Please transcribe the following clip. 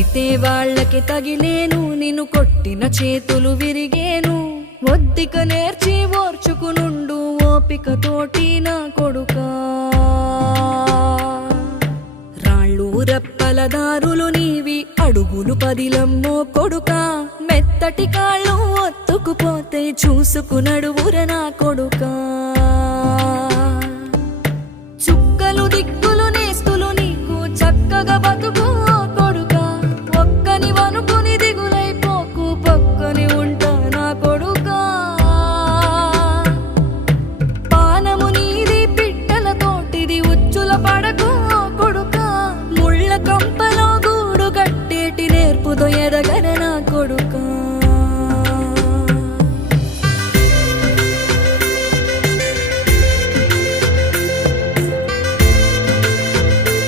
కొడితే వాళ్ళకి తగిలేను, నిన్ను కొట్టిన చేతులు విరిగేను. ఒద్దిక నేర్చి ఓర్చుకునుండు ఓపికతోటి నా కొడుకా. రాళ్ళు రప్పల దారులు నీవి, అడుగులు పదిలమ్మో కొడుకా. మెత్తటి కాళ్ళు ఒత్తుకుపోతే చూసుకునడువుర నా కొడుకా. చుక్కలు దిక్కులు నేస్తులు నీకు చక్కగా బతుకు